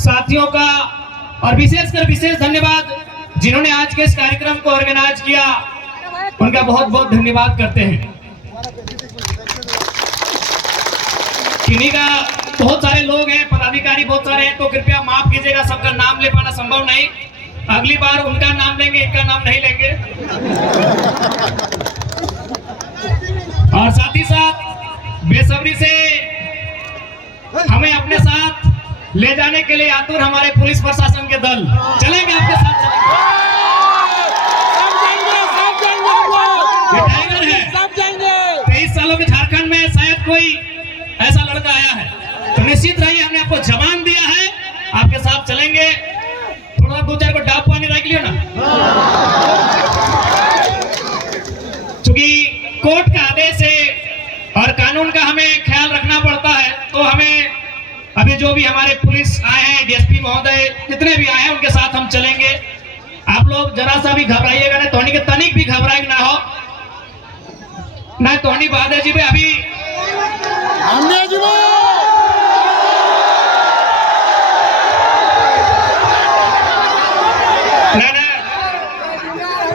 साथियों का और विशेष धन्यवाद जिन्होंने आज के इस कार्यक्रम को ऑर्गेनाइज किया, उनका बहुत बहुत धन्यवाद करते हैं। किन्हीं का बहुत सारे लोग हैं, पदाधिकारी बहुत सारे हैं, तो कृपया माफ कीजिएगा, सबका नाम ले पाना संभव नहीं। अगली बार उनका नाम लेंगे, इनका नाम नहीं लेंगे। और साथ ही साथ बेसब्री से हमें अपने साथ ले जाने के लिए आतुर हमारे पुलिस प्रशासन के दल चलेंगे, आपके साथ टाइगर है। 23 सालों के झारखंड में शायद कोई ऐसा लड़का आया है, तो निश्चित रहिए, हमने आपको जवान दिया है, आपके साथ चलेंगे। थोड़ा दो चार को डाब पानी रख लियो ना, क्योंकि कोर्ट का आदेश है और कानून का हमें ख्याल रखना पड़ता है। तो हमें अभी जो भी हमारे पुलिस आए हैं, डीएसपी महोदय जितने भी आए हैं, उनके साथ हम चलेंगे। आप लोग जरा सा भी घबराइएगा नहीं, तोहनी के तनिक भी घबराए ना हो ना। तोहनी बात है जी भाई, अभी हमने जी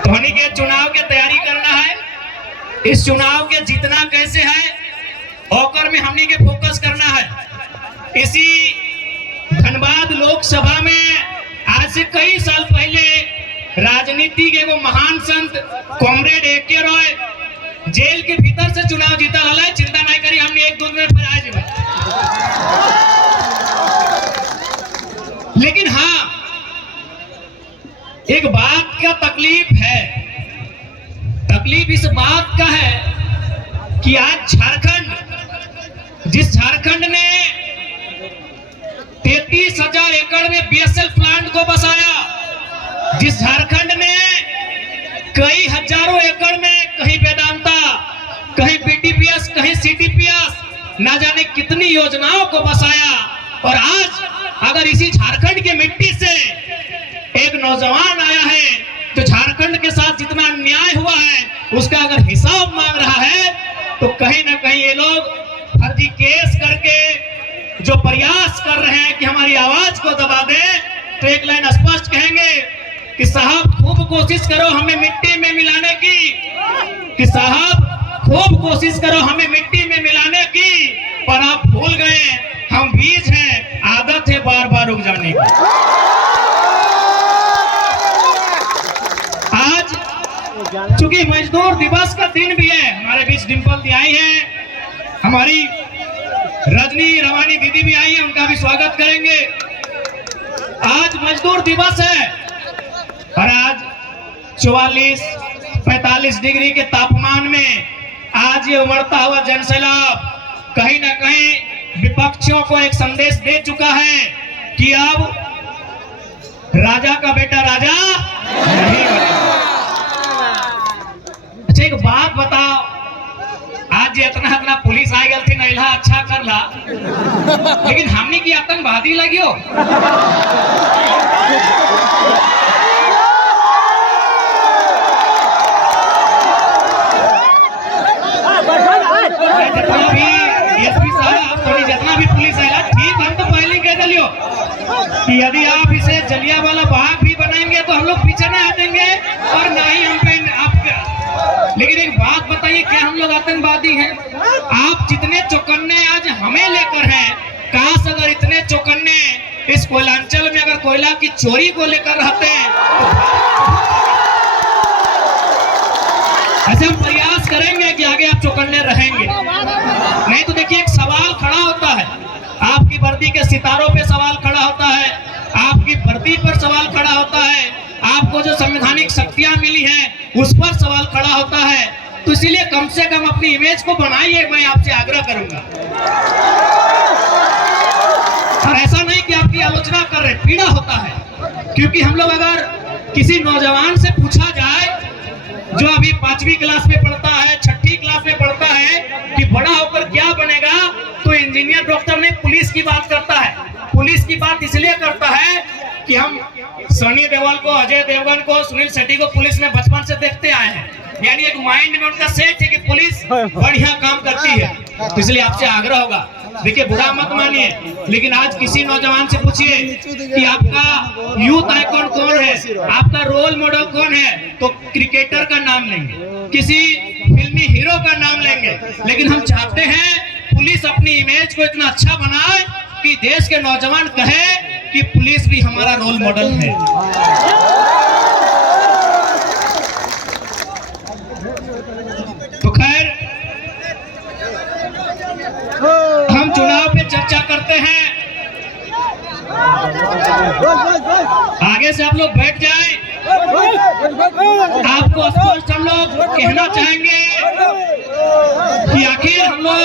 धोनी के चुनाव की तैयारी करना है। इस चुनाव के जीतना कैसे है, ओकर में हमने के फोकस करना है। इसी धनबाद लोकसभा में आज से कई साल पहले राजनीति के वो महान संत कॉमरेड ए.के. रॉय जेल के भीतर से चुनाव जीता है। चिंता नहीं करी, हमने एक दो मिनट में आज। लेकिन हाँ, एक बात का तकलीफ है, तकलीफ इस बात का है कि आज झारखंड, जिस झारखंड ने 33,000 एकड़ में बीएसएल प्लांट को बसाया, जिस झारखंड ने कई हजारों एकड़ में कहीं वेदांता, कहीं बीटीपीएस, कहीं सीटीपीएस, ना जाने कितनी योजनाओं को बसाया, और आज अगर इसी झारखंड की मिट्टी से एक नौजवान आया है तो झारखंड के साथ जितना अन्याय हुआ है उसका अगर हिसाब मांग रहा है, तो कहीं ना कहीं ये लोग फर्जी केस करके जो प्रयास कर रहे हैं कि हमारी आवाज को दबा दे, तो एक लाइन स्पष्ट कहेंगे कि साहब खूब कोशिश करो हमें मिट्टी में मिलाने की, कि साहब खूब कोशिश करो हमें मिट्टी में मिलाने की, पर आप भूल गए हम बीज हैं, आदत है बार बार उग जाने की। आज चूंकि मजदूर दिवस का दिन भी है, हमारे बीच डिंपल दी आई है, हमारी रजनी रवानी दीदी भी आई है, उनका भी स्वागत करेंगे। आज मजदूर दिवस है और आज 44-45 डिग्री के तापमान में आज ये उमड़ता हुआ जनसैलाब कहीं ना कहीं विपक्षियों को एक संदेश दे चुका है कि अब राजा का बेटा राजा नहीं बनेगा। अच्छा एक बात बताओ, आज इतना पुलिस आ गई थी नैला अच्छा कर ला, लेकिन हमने की आतंकवादी लगियो। जितना भी पुलिस आएगा, ठीक, हम तो पहले कह दिलियो कि यदि आप इसे जलियांवाला बाग भी बनाएंगे तो हम लोग पीछे ना हटेंगे और ना ही हम पे आपका। लेकिन एक बात बताइए, क्या हम लोग आतंकवादी हैं? आप जितने चौकन्ने आज हमें लेकर हैं, काश अगर इतने चौकन्ने इस कोयलांचल में अगर कोयला की चोरी को लेकर रहते हैं, ऐसे हम प्रयास करेंगे कि आगे आप चौकन्ने रहेंगे। नहीं तो देखिए एक सवाल खड़ा होता है, आपकी वर्दी के सितारों पे सवाल खड़ा होता है, आपकी वर्दी पर सवाल खड़ा होता है, आपको जो संवैधानिक शक्तियां मिली हैं उस पर सवाल खड़ा होता है। तो इसीलिए कम से कम अपनी इमेज को बनाइए, मैं आपसे आग्रह करूंगा। और ऐसा नहीं कि आपकी आलोचना कर रहे, पीड़ा होता है, क्योंकि हम लोग अगर किसी नौजवान से पूछा जाए जो अभी 5वीं क्लास में पढ़ता है, 6ठी क्लास में पढ़ता है, कि बड़ा होकर क्या बनेगा, तो इंजीनियर, डॉक्टर नहीं, पुलिस की बात करता है। पुलिस की बात इसलिए करता है कि हम सनी देओल को, अजय देवगन को, सुनील शेट्टी को पुलिस में बचपन से देखते आए हैं, यानी एक माइंड में उनका सेट है कि पुलिस बढ़िया काम करती है। तो इसलिए आपसे आग्रह होगा देखिए बुरा मत मानिए, लेकिन आज किसी नौजवान से पूछिए कि आपका यूथ आइकॉन कौन है, आपका रोल मॉडल कौन है, तो क्रिकेटर का नाम लेंगे, किसी फिल्मी हीरो का नाम लेंगे। लेकिन हम चाहते हैं पुलिस अपनी इमेज को इतना अच्छा बनाए कि देश के नौजवान कहे कि पुलिस भी हमारा रोल मॉडल है। तो खैर, हम चुनाव पे चर्चा करते हैं, आगे से आप लोग बैठ जाएं। आपको स्पष्ट हम लोग कहना चाहेंगे कि आखिर हम लोग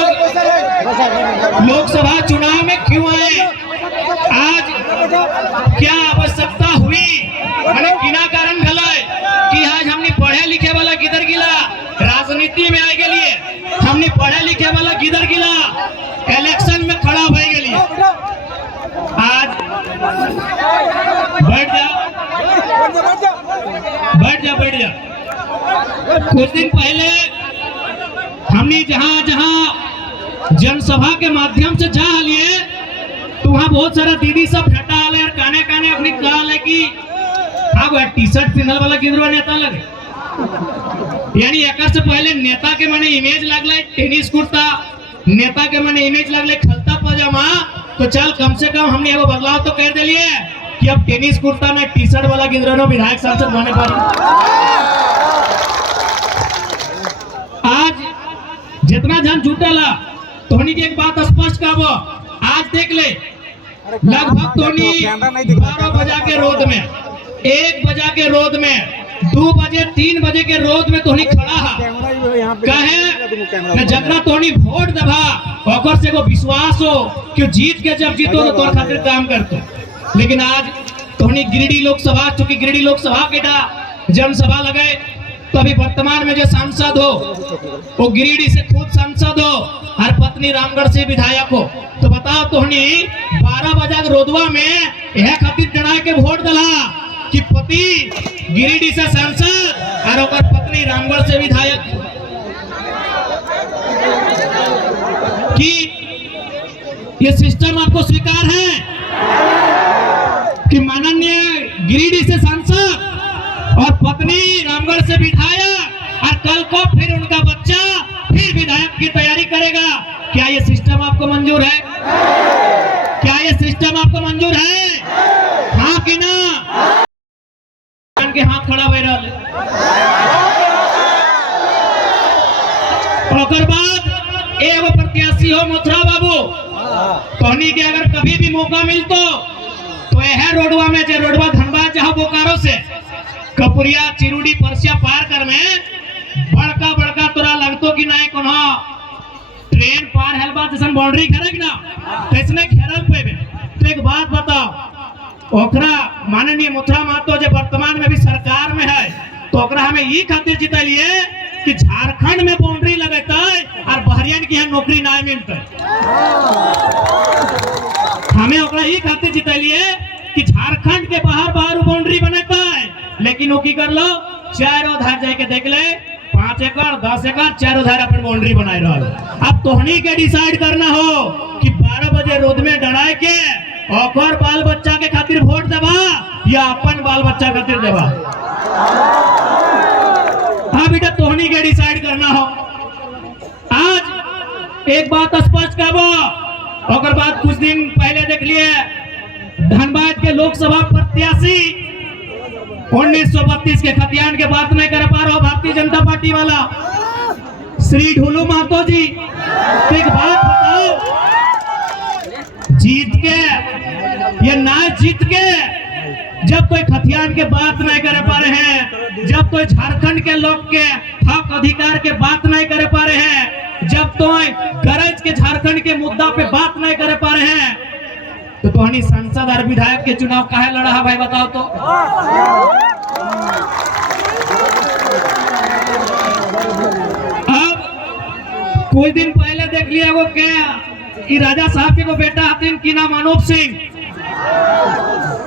लोकसभा चुनाव में क्यों आए, आज क्या आवश्यकता हुई, मैंने बिना कारण भला कि आज हमने पढ़े लिखे वाला किधर गिला, राजनीति में आए के लिए हमने पढ़े लिखे वाला किधर गिला, इलेक्शन में खड़ा हो गए लिए। आज बैठ जा। कुछ दिन पहले हमने जहां जनसभा के माध्यम से जा लिए तो वहां बहुत सारा दीदी सब हटा ले और काने काने अपनी कहा ले कि अब टी शर्ट पिनल वाला किधर नेता लगे, यानी एक से पहले नेता के माने इमेज लगल टेनिस कुर्ता, नेता के माने इमेज लगल खलता पजामा, तो चल कम से कम हमने एगो बदलाव तो कर दिलिए कि अब टेनिस कुर्ता में टी शर्ट वाला गिदरो विधायक सांसद बने पर। आज जितना जन जुटेला तोहनी की एक बात स्पष्ट कहबो, आज देख ले लगभग तोहनी 12 बजा के रोड में, 1 बजा के रोड में, 2 बजे 3 बजे के रोड में तोहनी खड़ा है, कहे जतना तोहनी वोट दबा ओकर से को विश्वास हो कि जीत के जब जीतो तो तोर खातिर काम करतो। लेकिन आज तोहनी गिरिडीह लोकसभा, चूंकि गिरिडीह लोकसभा के जनसभा लगे, तो अभी वर्तमान में जो सांसद हो वो गिरिडीह से खुद सांसद हो और पत्नी रामगढ़ से विधायक हो। तो बताओ तोहनी 12 बजा रोडवा में यह खातिर जड़ा के वोट दला कि पति गिरिडीह से सांसद और ओकर पत्नी रामगढ़ से विधायक, कि ये सिस्टम आपको स्वीकार है कि माननीय गिरिडीह से सांसद और पत्नी रामगढ़ से विधायक और कल को फिर उनका बच्चा फिर विधायक की तैयारी करेगा, क्या ये सिस्टम आपको मंजूर है? क्या ये सिस्टम आपको मंजूर है? हाँ कि ना? के हाथ खड़ा हो रहा है। और बाद एगो प्रत्याशी हो मथुरा बाबू, तोहनी के अगर कभी भी मौका मिलतो तो यह रोडवा में, जो रोडवा धनबाद जहाँ बोकारो से कपुरिया चिरुडी परसिया पार कर में बड़का बड़का तोरा लगतो कि नहीं कोनो ट्रेन पार हेल बात जैसे बाउंड्री घेरे ना तैसने घेरल पे। तो एक बात बताओ, ओकरा माननीय मथुरा महतो जो वर्तमान में भी सरकार में है, तो ओकरा हमें ये खातिर जितलिए कि झारखंड में बाउंड्री लगेता और बहरियन की यहाँ नौकरी ना मिलते। हमें ओकरा ये खातिर जितलिए कि झारखंड के बाहर बाउंड्री बनता है, लेकिन वो की कर लो चारों धार जाके देख ले 5 एकड़ 10 एकड़ चारों धार अपन बाउंड्री बनाए रहो। अब तोहनी के डिसाइड करना हो कि 12 बजे रोड में डराए के और बाल बच्चा के खातिर वोट देवा या अपन बाल बच्चा खातिर देवा। हाँ बेटा, तोहनी के डिसाइड करना हो। आज एक बात स्पष्ट कहबो, और बात कुछ दिन पहले देख लिए धनबाद के लोकसभा प्रत्याशी 1932 के खतियान के बात नहीं कर पा रहा भारतीय जनता पार्टी वाला श्री ढोलू महतो जी। तो एक बात बताओ, जीत के या ना जीत के, जब कोई खतियान के बात नहीं कर पा रहे हैं, जब कोई झारखंड के लोग के हक अधिकार के बात नहीं कर पा रहे हैं, जब तो गरज के झारखंड के मुद्दा पे बात नहीं कर पा रहे हैं, तो तोहनी सांसद और विधायक के चुनाव काहे लड़ा है भाई बताओ तो। अब कुछ दिन पहले देख लिया वो क्या राजा साहब के वो बेटा हथिन की नाम अनूप सिंह,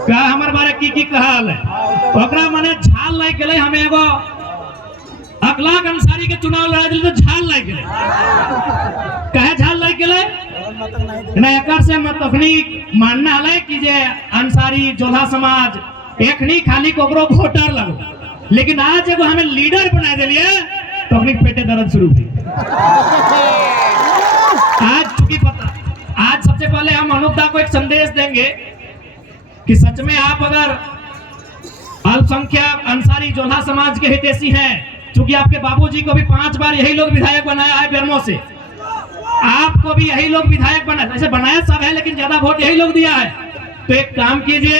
का हमारे बारे की कहल है, ओकरा माने झाल लाग गए। हमें एगो अखलाक अंसारी के चुनाव लड़ा दिल तो झाल लाग गए। कहे झाल लाग गए? न एकर से मत अपनी मानना है कि जे अंसारी जोला समाज एखनी खाली कोकरो वोटर लगो, लेकिन आज एगो हमें लीडर बना दिलिए तो अपनी पेटे दर्द शुरू हुई। आज चूंकि पता, आज सबसे पहले हम अनुपदा को एक संदेश देंगे कि सच में आप अगर अल्पसंख्यक अंसारी जोला समाज के हितैषी हैं, चूंकि आपके बाबूजी को भी 5 बार यही लोग विधायक बनाया है बेरमो से, आपको भी यही लोग विधायक बनाया, ऐसे बनाया सब है लेकिन ज्यादा वोट यही लोग दिया है। तो एक काम कीजिए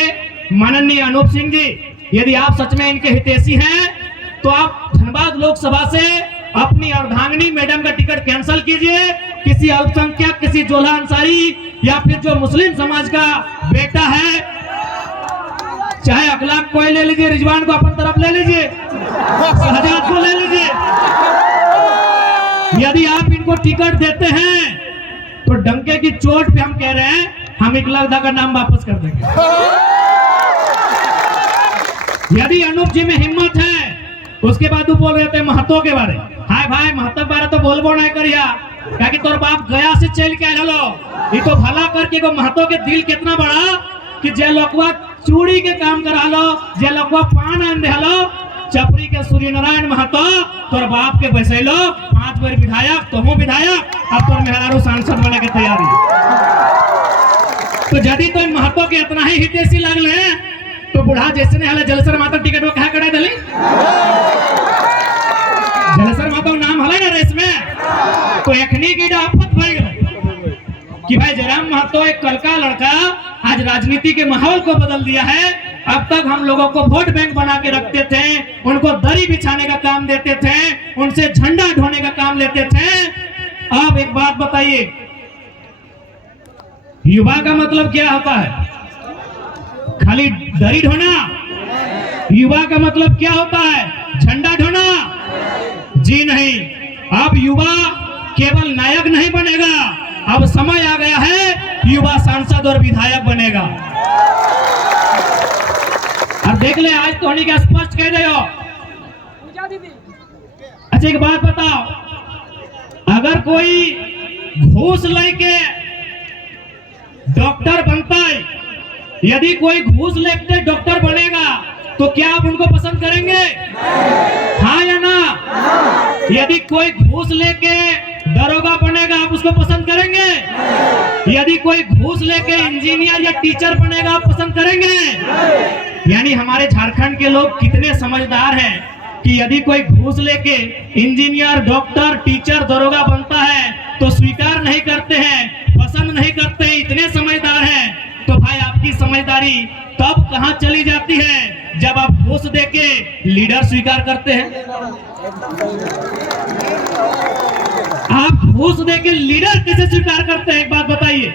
माननीय अनूप सिंह जी, यदि आप सच में इनके हितैषी हैं तो आप धनबाद लोकसभा से अपनी अर्धांगिनी मैडम का टिकट कैंसिल कीजिए, किसी अल्पसंख्यक, किसी जोला अंसारी या फिर जो मुस्लिम समाज का बेटा है, चाहे अखलाक कोई ले लीजिए, रिजवान को अपन तरफ ले लीजिए, शहजाद को ले लीजिए, यदि आप इनको टिकट देते हैं तो डंके की चोट पे हम कह रहे हैं हम इकलादा का नाम वापस कर देंगे। यदि अनूप जी में हिम्मत है, उसके बाद वो बोल रहे थे महतो के बारे, हाय भाई महतो बारे तो बोलबो नहीं करिया, क्या कि तोर बाप गया से चल के आलो, ये तो भला करके को महतो के दिल कितना बड़ा कि जे लोकवा चूड़ी के काम करा लो, जे लोकवा पान आन दे लो, चपरी के सूर्य नारायण महतो तोर बाप के बैसे लो 5 बार विधायक, तो हूँ विधायक, अब तोर मेहरारू सांसद बने के तैयारी। तो यदि तो महतो के इतना ही हितैषी लगले तो बुढ़ा जैसे ने हले जलसर माता टिकट वो कहा करा दली, जलसर माता नाम हले ना रेस में, तो एखनी की आफत भई गई कि भाई जयराम महतो एक कल का लड़का आज राजनीति के माहौल को बदल दिया है। अब तक हम लोगों को वोट बैंक बना के रखते थे, उनको दरी बिछाने का काम देते थे, उनसे झंडा ढोने का काम लेते थे। अब एक बात बताइए, युवा का मतलब क्या होता है? खाली दरी ढोना? युवा का मतलब क्या होता है? झंडा ढोना? जी नहीं, अब युवा केवल नायक नहीं बनेगा, अब समय आ गया है युवा सांसद और विधायक बनेगा। अब देख ले, आज तो क्या स्पष्ट कह रहे हो। अच्छा एक बात बताओ, अगर कोई घूस लेके डॉक्टर बनता है, यदि कोई घूस लेके डॉक्टर बनेगा तो क्या आप उनको पसंद करेंगे? हाँ या ना? यदि कोई घूस लेके दरोगा बनेगा आप उसको पसंद करेंगे? यदि कोई घूस लेके इंजीनियर या टीचर बनेगा आप पसंद करेंगे? यानी हमारे झारखंड के लोग कितने समझदार हैं कि यदि कोई घूस लेके इंजीनियर, डॉक्टर, टीचर, दरोगा बनता है तो स्वीकार नहीं करते हैं, पसंद नहीं करते हैं, इतने समझदार हैं। तो भाई आपकी समझदारी तब कहां चली जाती है जब आप घूस देके लीडर स्वीकार करते हैं। आप घूस देके लीडर कैसे स्वीकार करते हैं, एक बात बताइए।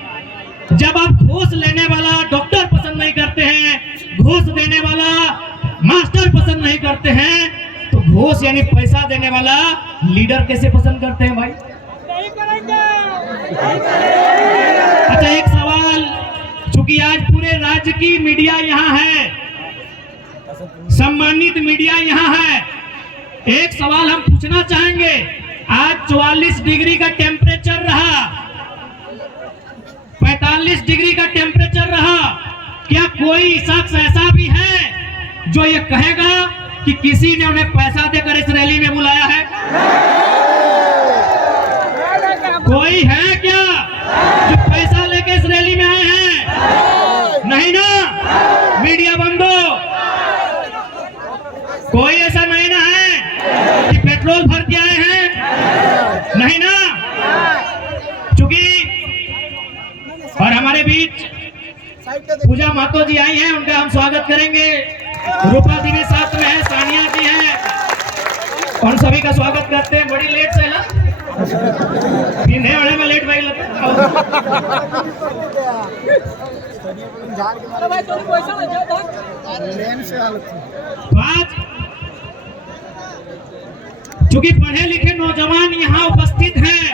जब आप घूस लेने वाला डॉक्टर पसंद नहीं करते हैं, घूस देने वाला मास्टर पसंद नहीं करते हैं, तो घूस यानी पैसा देने वाला लीडर कैसे पसंद करते हैं भाई? अच्छा एक सवाल, चूंकि आज पूरे राज्य की मीडिया यहाँ है, सम्मानित मीडिया यहाँ है, एक सवाल हम पूछना चाहेंगे। आज 44 डिग्री का टेम्परेचर रहा, 45 डिग्री का टेम्परेचर रहा, क्या कोई शख्स ऐसा भी है जो ये कहेगा कि किसी ने उन्हें पैसा देकर इस रैली में बुलाया है? कोई है क्या जो पैसा लेकर इस रैली में आए हैं? नहीं ना? मीडिया बंदो, कोई ऐसा नहीं ना है कि पेट्रोल भर के आए हैं? नहीं ना? चूंकि और हमारे बीच पूजा महतो जी आई हैं, उनका हम स्वागत करेंगे। रूपा जी भी साथ में है, सानिया जी हैं, और सभी का स्वागत करते हैं। बड़ी लेट से ना पिंधे वाले में लेट भाई लगता आज चूंकि पढ़े लिखे नौजवान यहाँ उपस्थित हैं,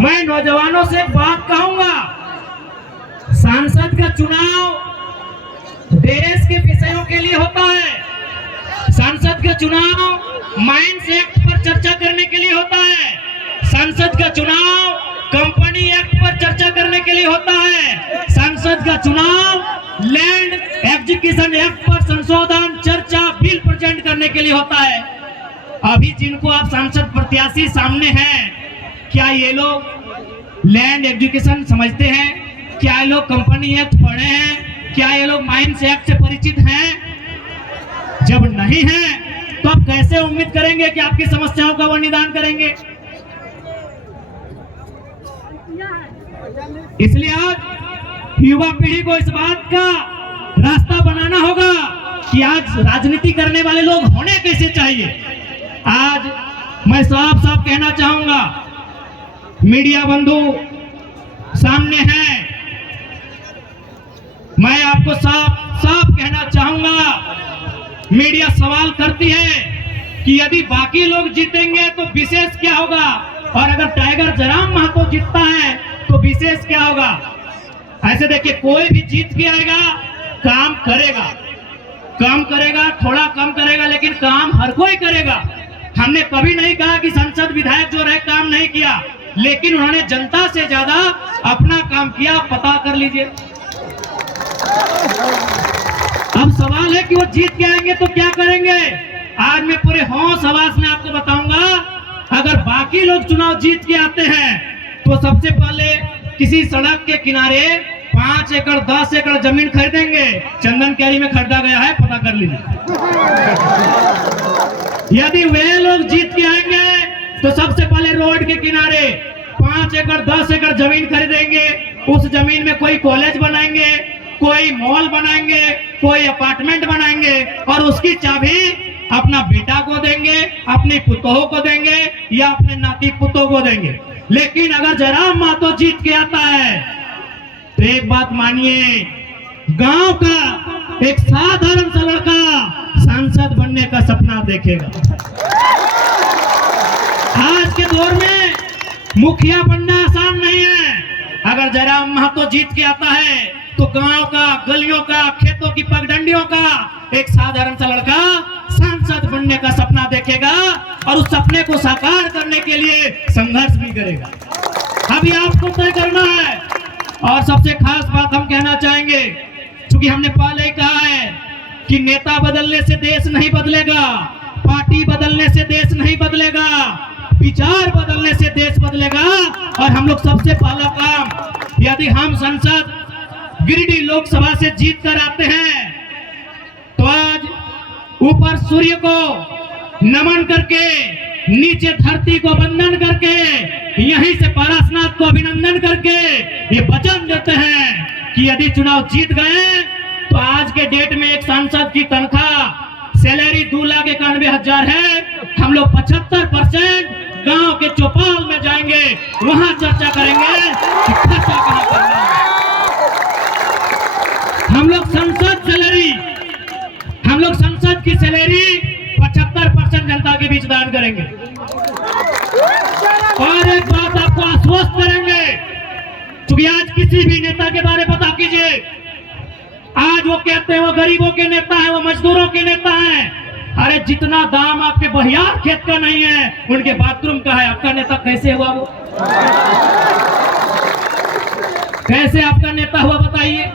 मैं नौजवानों से बात कहूंगा। सांसद का चुनाव देश के विषयों के लिए होता है। सांसद का चुनाव माइंस एक्ट पर चर्चा करने के लिए होता है। संसद का चुनाव कंपनी एक्ट पर चर्चा करने के लिए होता है। संसद का चुनाव लैंड एक्विजिशन एक्ट पर संशोधन चर्चा बिल प्रेजेंट करने के लिए होता है। अभी जिनको आप सांसद प्रत्याशी सामने हैं, क्या ये लोग लैंड एक्विजिशन समझते हैं? क्या ये लोग कंपनी एक्ट पढ़े हैं? क्या ये लोग माइंस एक्ट से परिचित हैं? जब नहीं है तो आप कैसे उम्मीद करेंगे कि आपकी समस्याओं का वो निदान करेंगे? इसलिए आज युवा पीढ़ी को इस बात का रास्ता बनाना होगा कि आज राजनीति करने वाले लोग होने कैसे चाहिए। आज मैं साफ साफ कहना चाहूंगा, मीडिया बंधु सामने हैं, मैं आपको साफ साफ कहना चाहूंगा, मीडिया सवाल करती है कि यदि बाकी लोग जीतेंगे तो विशेष क्या होगा, और अगर टाइगर जयराम महतो जीतता है तो विशेष क्या होगा। ऐसे देखिए, कोई भी जीत के आएगा, काम करेगा, थोड़ा कम करेगा, लेकिन काम हर कोई करेगा। हमने कभी नहीं कहा कि सांसद विधायक जो रहे काम नहीं किया, लेकिन उन्होंने जनता से ज्यादा अपना काम किया, पता कर लीजिए। अब सवाल है कि वो जीत के आएंगे तो क्या करेंगे। आज मैं पूरे होश हवास में आपको बताऊंगा, अगर बाकी लोग चुनाव जीत के आते हैं तो सबसे पहले किसी सड़क के किनारे 5 एकड़ 10 एकड़ जमीन खरीदेंगे। चंदन कैरी में खरीदा गया है, पता कर लीजिए। यदि वे लोग जीत के आएंगे तो सबसे पहले रोड के किनारे 5 एकड़ 10 एकड़ जमीन खरीदेंगे। उस जमीन में कोई कॉलेज बनाएंगे, कोई मॉल बनाएंगे, कोई अपार्टमेंट बनाएंगे, और उसकी चाबी अपना बेटा को देंगे, अपनी पुतोह को देंगे, या अपने नाती पुतों को देंगे। लेकिन अगर जयराम महतो जीत के आता है तो एक बात मानिए, गांव का एक साधारण सा लड़का सांसद बनने का सपना देखेगा। आज के दौर में मुखिया बनना आसान नहीं है। अगर जयराम महतो जीत के आता है तो गांव का, गलियों का, खेतों की पगडंडियों का एक साधारण सा लड़का सांसद बनने का सपना देखेगा, और उस सपने को साकार करने के लिए संघर्ष भी करेगा। अभी आपको तय करना है। और सबसे खास बात हम कहना चाहेंगे, क्योंकि हमने पहले ही कहा है कि नेता बदलने से देश नहीं बदलेगा, पार्टी बदलने से देश नहीं बदलेगा, विचार बदलने से देश बदलेगा। और हम लोग सबसे पहला काम, यदि हम संसद गिरिडीह लोकसभा से जीत कर आते हैं तो आज ऊपर सूर्य को नमन करके, नीचे धरती को वंदन करके, यहीं से पारसनाथ को अभिनंदन करके ये वचन देते हैं कि यदि चुनाव जीत गए तो आज के डेट में एक सांसद की तनख्वाह सैलरी 2,91,000 है। हम लोग 75% गांव के चौपाल में जाएंगे, वहां चर्चा करेंगे कि खर्चा कहां करना है। हम लोग संसद की सैलरी 75% जनता के बीच दान करेंगे। और एक बात आपको आश्वस्त करेंगे, क्योंकि आज किसी भी नेता के बारे में पता कीजिए, आज वो कहते हैं वो गरीबों के नेता हैं, वो मजदूरों के नेता हैं। अरे जितना दाम आपके बहियार खेत का नहीं है, उनके बाथरूम का है। आपका नेता कैसे हुआ? वो कैसे आपका नेता हुआ बताइए।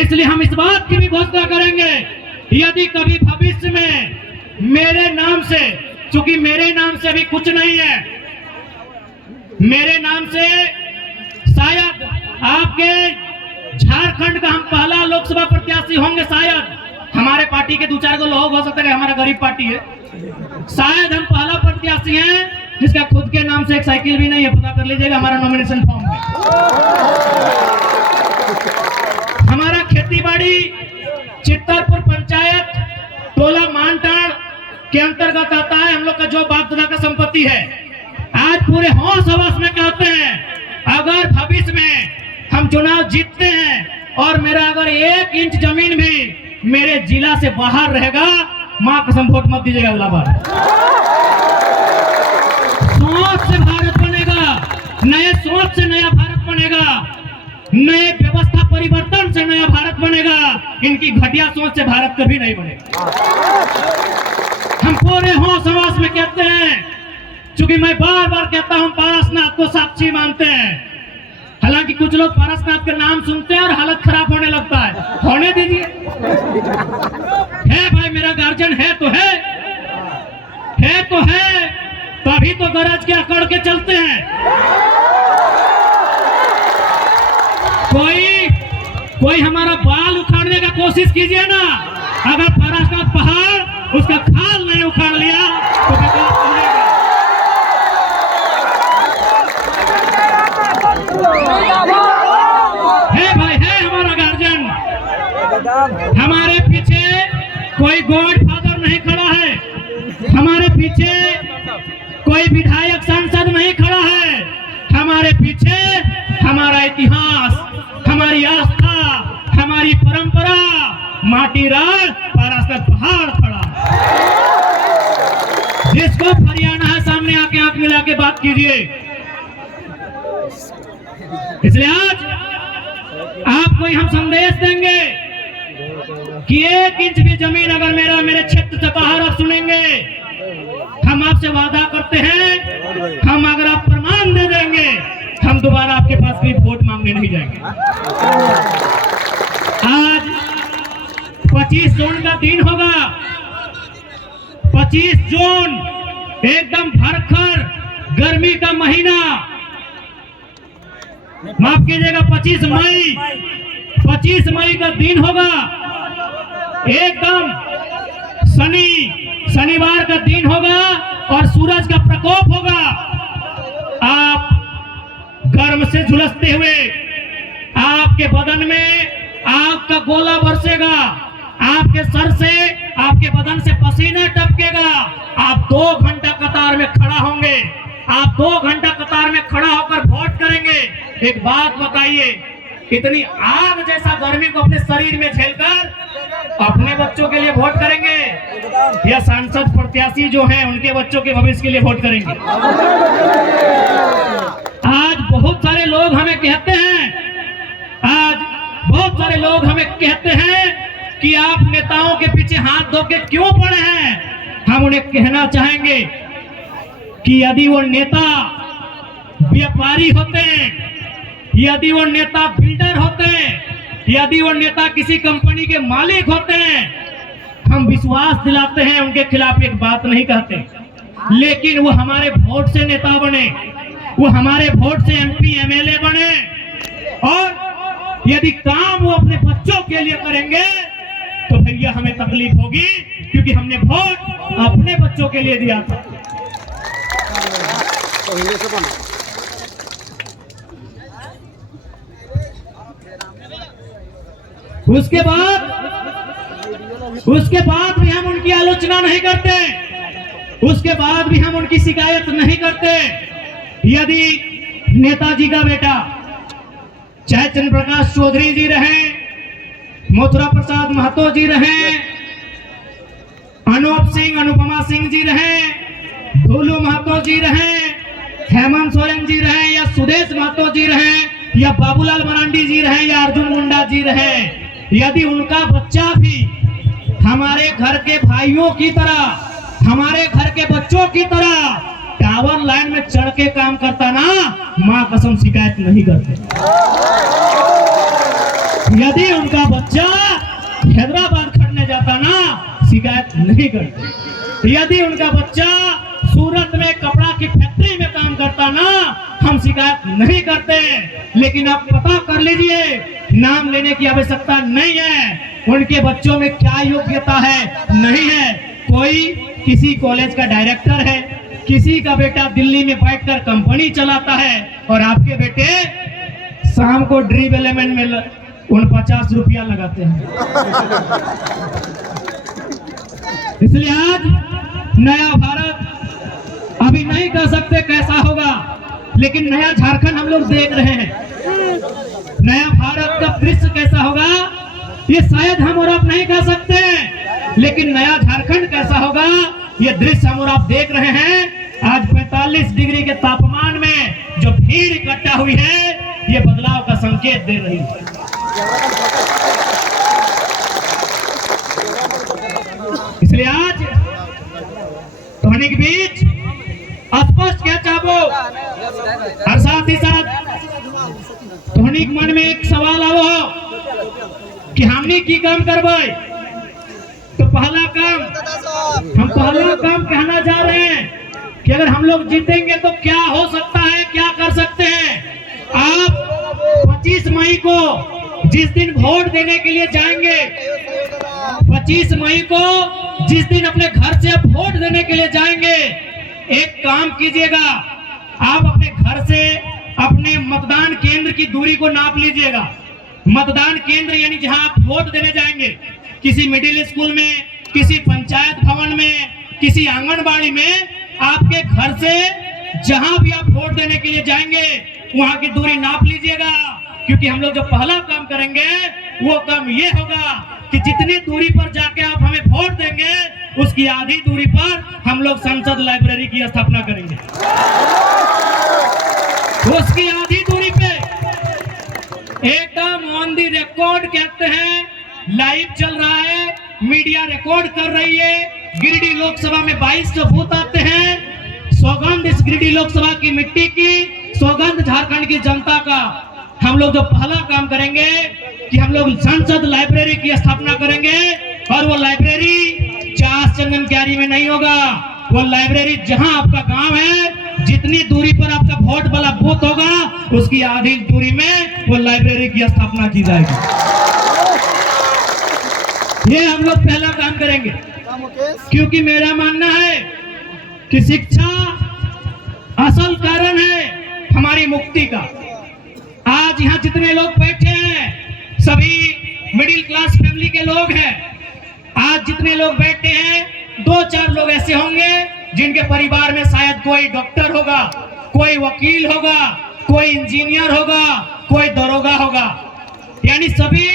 इसलिए हम इस बात की भी घोषणा करेंगे, यदि कभी भविष्य में मेरे नाम से, चूंकि मेरे नाम से भी कुछ नहीं है, मेरे नाम से शायद आपके झारखंड का हम पहला लोकसभा प्रत्याशी होंगे। शायद हमारे पार्टी के 2-4 को लोग हो सकता है, हमारा गरीब पार्टी है, शायद हम पहला प्रत्याशी हैं जिसका खुद के नाम से एक साइकिल भी नहीं है। पता कर लीजिएगा हमारा नॉमिनेशन फॉर्म में। हमारा खेती बाड़ी चित्तरपुर पंचायत टोला मानटाड़ के अंतर्गत आता है। हम लोग का जो बाप दादा का संपत्ति है। आज पूरे होश हवास में कहते हैं, अगर भविष्य में हम चुनाव जीतते हैं और मेरा अगर 1 इंच जमीन भी मेरे जिला से बाहर रहेगा, मां कसम वोट मत दीजिएगा अगला बार। सोच से भारत बनेगा, नए सोच से नया भारत बनेगा, नए व्यवस्था परिवर्तन से नया भारत बनेगा। इनकी घटिया सोच से भारत कभी नहीं बनेगा। हम पूरे होश हवास में कहते हैं, चूंकि क्योंकि मैं बार बार कहता हूं पारसनाथ को साक्षी मानते हैं। हालांकि कुछ लोग पारसनाथ के नाम सुनते हैं और हालत खराब होने लगता है। होने दीजिए, है भाई मेरा गार्जियन है तो है तो है, तभी तो गरज के अकड़ के चलते हैं। कोई हमारा बाल उखाड़ने का कोशिश कीजिए ना, अगर पारसनाथ पहाड़ उसका खाल नहीं उखाड़ लिया तो बेकार रहेगा। है भाई, है हमारा गार्जियन। हमारे पीछे कोई गॉड फादर नहीं खड़ा है, हमारे पीछे कोई विधायक सांसद नहीं खड़ा है, हमारे पीछे हमारा इतिहास, हमारी आस्था, हमारी परंपरा, माटी राज पारसनाथ पहाड़ खड़ा है। जिसको हरियाणा है सामने आके आंख मिला के बात कीजिए। इसलिए आज आपको हम संदेश देंगे कि 1 इंच भी जमीन अगर मेरे क्षेत्र से बाहर आप सुनेंगे, हम आपसे वादा करते हैं, हम अगर आप प्रमाण दे देंगे, हम दोबारा आपके पास कोई वोट मांगने नहीं जाएंगे। आज 25 जून का दिन होगा, 25 जून एकदम भरकर गर्मी का महीना, माफ कीजिएगा 25 मई का दिन होगा, एकदम शनिवार का दिन होगा और सूरज का प्रकोप होगा। आप गर्म से झुलसते हुए, आपके बदन में आग का गोला बरसेगा, आपके सर से, आपके बदन से पसीना टपकेगा। आप 2 घंटा कतार में खड़ा होंगे, आप 2 घंटा कतार में खड़ा होकर वोट करेंगे। एक बात बताइए, इतनी आग जैसा गर्मी को अपने शरीर में झेलकर अपने बच्चों के लिए वोट करेंगे या सांसद प्रत्याशी जो हैं उनके बच्चों के भविष्य के लिए वोट करेंगे? आज बहुत सारे लोग हमें कहते हैं कि आप नेताओं के पीछे हाथ धो के क्यों पड़े हैं। हम उन्हें कहना चाहेंगे कि यदि वो नेता व्यापारी होते हैं, यदि वो नेता बिल्डर होते हैं, यदि वो नेता किसी कंपनी के मालिक होते हैं, हम विश्वास दिलाते हैं, उनके खिलाफ एक बात नहीं कहते, लेकिन वो हमारे वोट से नेता बने, वो हमारे वोट से MP MLA बने, और यदि काम वो अपने बच्चों के लिए करेंगे तो भैया हमें तकलीफ होगी, क्योंकि हमने वोट अपने बच्चों के लिए दिया था। उसके बाद भी हम उनकी आलोचना नहीं करते, उसके बाद भी हम उनकी शिकायत नहीं करते। यदि नेताजी का बेटा चाहे चंद्र प्रकाश चौधरी जी रहे, मथुरा प्रसाद महतो जी रहे, अनूप सिंह अनुपमा सिंह जी रहे, ढोलू महतो जी रहे, हेमंत सोरेन जी रहे, या सुदेश महतो जी रहे, या बाबूलाल मरांडी जी रहे, या अर्जुन मुंडा जी रहे, यदि उनका बच्चा भी हमारे घर के भाइयों की तरह, हमारे घर के बच्चों की तरह टावर लाइन में चढ़ के काम करता ना, मां कसम शिकायत नहीं करते। यदि उनका बच्चा हैदराबाद खटने जाता ना, शिकायत नहीं करते। यदि उनका बच्चा सूरत में कपड़ा की फैक्ट्री में काम करता ना, हम शिकायत नहीं करते। लेकिन आप पता कर लीजिए, नाम लेने की आवश्यकता नहीं है, उनके बच्चों में क्या योग्यता है, नहीं है। कोई किसी कॉलेज का डायरेक्टर है, किसी का बेटा दिल्ली में बैठकर कंपनी चलाता है, और आपके बेटे शाम को ड्रीम एलिमेंट में 49 रुपया लगाते हैं। इसलिए आज नया भारत अभी नहीं कह सकते कैसा होगा, लेकिन नया झारखंड हम लोग देख रहे हैं। नया भारत का दृश्य कैसा होगा ये शायद हम और आप नहीं कह सकते, लेकिन नया झारखंड कैसा होगा ये दृश्य हम और आप देख रहे हैं। आज 45 डिग्री के तापमान में जो भीड़ इकट्ठा हुई है, ये बदलाव का संकेत दे रही है। इसलिए आज ध्वनि के बीच स्पष्ट साथ ही साथ तोहनी के मन में एक सवाल आवो कि हमने की काम करवाए। तो पहला काम कहना जा रहे हैं कि अगर हम लोग जीतेंगे तो क्या हो सकता है, क्या कर सकते हैं। आप 25 मई को जिस दिन वोट देने के लिए जाएंगे, 25 मई को जिस दिन अपने घर से आप वोट देने के लिए जाएंगे, एक काम कीजिएगा, आप अपने घर से अपने मतदान केंद्र की दूरी को नाप लीजिएगा। मतदान केंद्र यानी जहां आप वोट देने जाएंगे, किसी मिडिल स्कूल में, किसी पंचायत भवन में, किसी आंगनबाड़ी में, आपके घर से जहां भी आप वोट देने के लिए जाएंगे वहां की दूरी नाप लीजिएगा। क्योंकि हम लोग जो पहला काम करेंगे वो काम ये होगा कि जितनी दूरी पर जाके आप हमें वोट देंगे उसकी आधी दूरी पर हम लोग संसद लाइब्रेरी की स्थापना करेंगे। उसकी आधी दूरी पे एकदम ऑन दी रिकॉर्ड कहते हैं, लाइव चल रहा है, मीडिया रिकॉर्ड कर रही है। गिरिडीह लोकसभा में 22 बूथ आते हैं। सौगंध इस गिरिडीह लोकसभा की मिट्टी की, सौगंध झारखंड की जनता का। हम लोग जो पहला काम करेंगे कि हम लोग संसद लाइब्रेरी की स्थापना करेंगे, और वो लाइब्रेरी चास चंदन क्यारी में नहीं होगा। वो लाइब्रेरी जहां आपका गांव है, जितनी दूरी पर आपका वोट वाला बूथ होगा उसकी आधी दूरी में वो लाइब्रेरी की स्थापना की जाएगी। ये हम लोग पहला काम करेंगे, क्योंकि मेरा मानना है कि शिक्षा असल कारण है हमारी मुक्ति का। आज यहाँ जितने लोग बैठे हैं सभी मिडिल क्लास फैमिली के लोग हैं। आज जितने लोग बैठे हैं 2-4 लोग ऐसे होंगे जिनके परिवार में शायद कोई डॉक्टर होगा, कोई वकील होगा, कोई इंजीनियर होगा, कोई दरोगा होगा। यानी सभी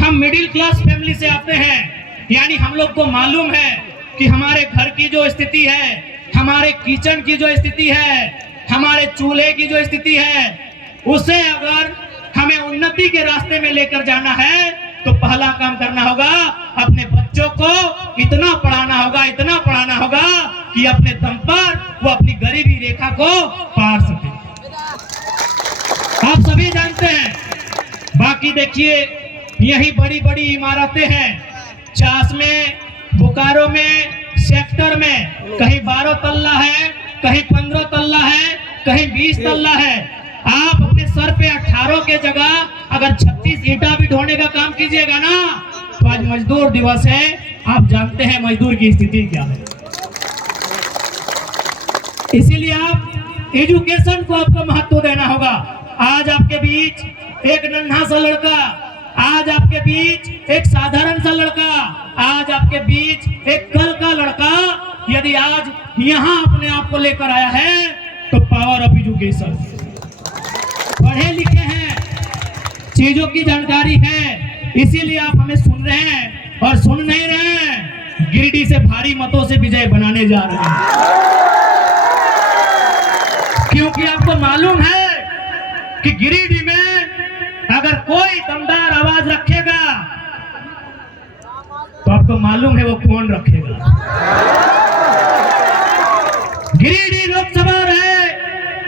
हम मिडिल क्लास फैमिली से आते हैं। यानी हम लोग को मालूम है कि हमारे घर की जो स्थिति है, हमारे किचन की जो स्थिति है, हमारे चूल्हे की जो स्थिति है, उसे अगर हमें उन्नति के रास्ते में लेकर जाना है तो पहला काम करना होगा, अपने बच्चों को इतना पढ़ाना होगा, इतना पढ़ाना होगा कि अपने दम पर वो अपनी गरीबी रेखा को पार सके। आप सभी जानते हैं। बाकी देखिए यही बड़ी बड़ी इमारतें हैं, चास में, बोकारो में, सेक्टर में कहीं 12 तल्ला है, कहीं 15 तल्ला है, कहीं 20 तल्ला है। आप अपने सर पे 18 के जगह अगर 36 ईंटा भी ढोने का काम कीजिएगा ना, तो आज मजदूर दिवस है। आप जानते हैं मजदूर की स्थिति क्या है। इसीलिए आप एजुकेशन को आपको महत्व देना होगा। आज आपके बीच एक नन्हा सा लड़का, आज आपके बीच एक साधारण सा लड़का, आज आपके बीच एक कल का लड़का यदि आज यहाँ अपने आप को लेकर आया है तो पावर ऑफ एजुकेशन। पढ़े लिखे हैं, चीजों की जानकारी है, इसीलिए आप हमें सुन रहे हैं और सुन नहीं रहे हैं। गिरिडीह से भारी मतों से विजय बनाने जा रहे हैं, क्योंकि आपको मालूम है कि गिरिडीह में अगर कोई दमदार आवाज रखेगा तो आपको मालूम है वो कौन रखेगा। गिरिडीह लोकसभा रहे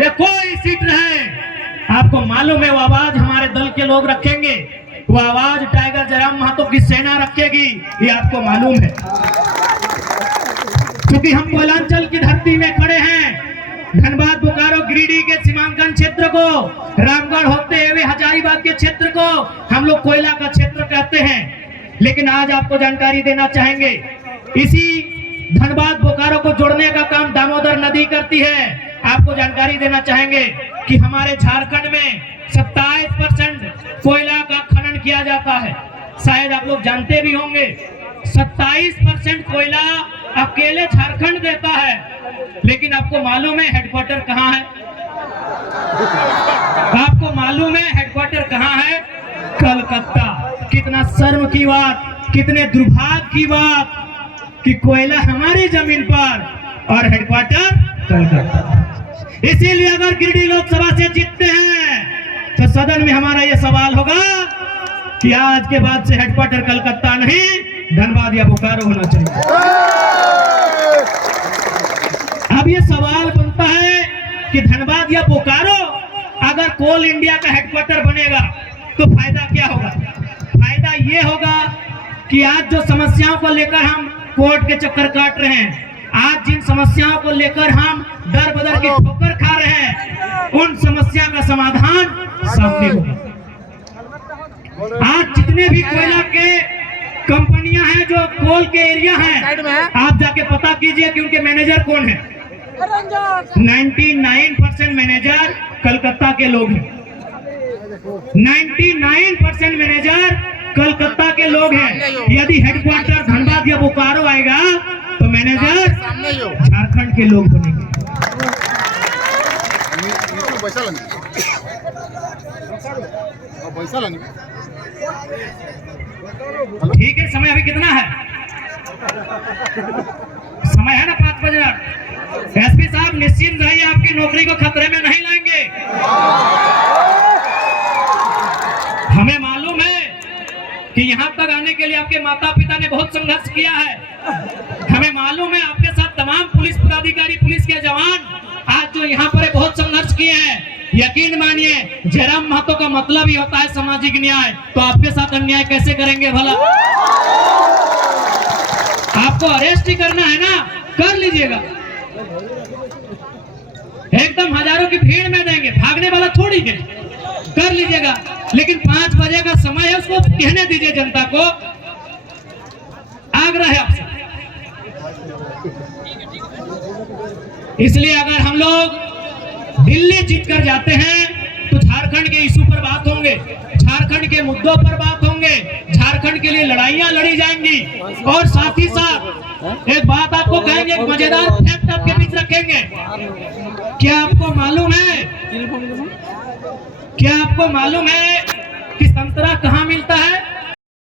या कोई सीट रहे, आपको मालूम है वो आवाज हमारे दल के लोग रखेंगे, वो आवाज टाइगर जयराम महतो की सेना रखेगी, ये आपको मालूम है। क्योंकि हम कोयलांचल की धरती में खड़े हैं। धनबाद, बोकारो, गिरिडीह के सीमांकन क्षेत्र को, रामगढ़ होते हुए हजारीबाग के क्षेत्र को हम लोग कोयला का क्षेत्र कहते हैं। लेकिन आज आपको जानकारी देना चाहेंगे, इसी धनबाद बोकारो को जोड़ने का काम दामोदर नदी करती है। आपको जानकारी देना चाहेंगे कि हमारे झारखंड में 27% कोयला का खनन किया जाता है। शायद आप लोग जानते भी होंगे 27% कोयला अकेले झारखंड देता है। लेकिन आपको मालूम है हेडक्वार्टर कहाँ है? आपको मालूम है हेडक्वार्टर कहाँ है? कलकत्ता। कितना शर्म की बात, कितने दुर्भाग्य की बात कि कोयला हमारी जमीन पर और हेडक्वार्टर कलकत्ता। इसीलिए अगर गिरिडीह लोकसभा से जीतते हैं तो सदन में हमारा यह सवाल होगा कि आज के बाद से हेडक्वार्टर कलकत्ता नहीं, धनबाद या बोकारो होना चाहिए। अब ये सवाल बनता है कि धनबाद या बोकारो अगर कोल इंडिया का हेडक्वार्टर बनेगा तो फायदा क्या होगा? फायदा ये होगा कि आज जो समस्याओं को लेकर हम कोर्ट के चक्कर काट रहे हैं, आज जिन समस्याओं को लेकर हम दर बदर की ठोकर खा रहे हैं, उन समस्या का समाधान सामने होगा। आज जितने भी कोयला के कंपनियां हैं जो कोल के एरिया हैं, आप जाके पता कीजिए कि उनके मैनेजर कौन है। 99% मैनेजर कलकत्ता के लोग हैं। 99% मैनेजर कलकत्ता के लोग हैं। यदि हेडक्वार्टर धनबाद या बोकारो आएगा तो मैनेजर झारखंड के लोग बनेंगे। ठीक है, समय अभी कितना है? समय है ना 5 बजे। एसपी साहब निश्चिंत रहिए, आपकी नौकरी को खतरे में नहीं लाएंगे। हमें मालूम है कि यहाँ तक आने के लिए आपके माता पिता ने बहुत संघर्ष किया है। हमें मालूम है आपके साथ तमाम पुलिस पदाधिकारी, पुलिस के जवान आज जो यहाँ पर बहुत संघर्ष किए हैं। यकीन मानिए, जयराम महतो का मतलब ही होता है सामाजिक न्याय। तो आपके साथ अन्याय कैसे करेंगे भला? आपको अरेस्ट ही करना है ना, कर लीजिएगा। एकदम हजारों की भीड़ में देंगे, भागने वाला थोड़ी है, कर लीजिएगा। लेकिन 5 बजे का समय है, उसको कहने दीजिए जनता को। आग्रह है आपसे। इसलिए अगर हम लोग दिल्ली जीत कर जाते हैं तो झारखंड के इशू पर बात होंगे, झारखंड के मुद्दों पर बात होंगे, झारखंड के लिए लड़ाइयां लड़ी जाएंगी। और साथ ही साथ एक बात आपको कहेंगे, एक मजेदार फैक्ट आपके बीच रखेंगे। क्या आपको मालूम है, क्या आपको मालूम है कि संतरा कहाँ मिलता है?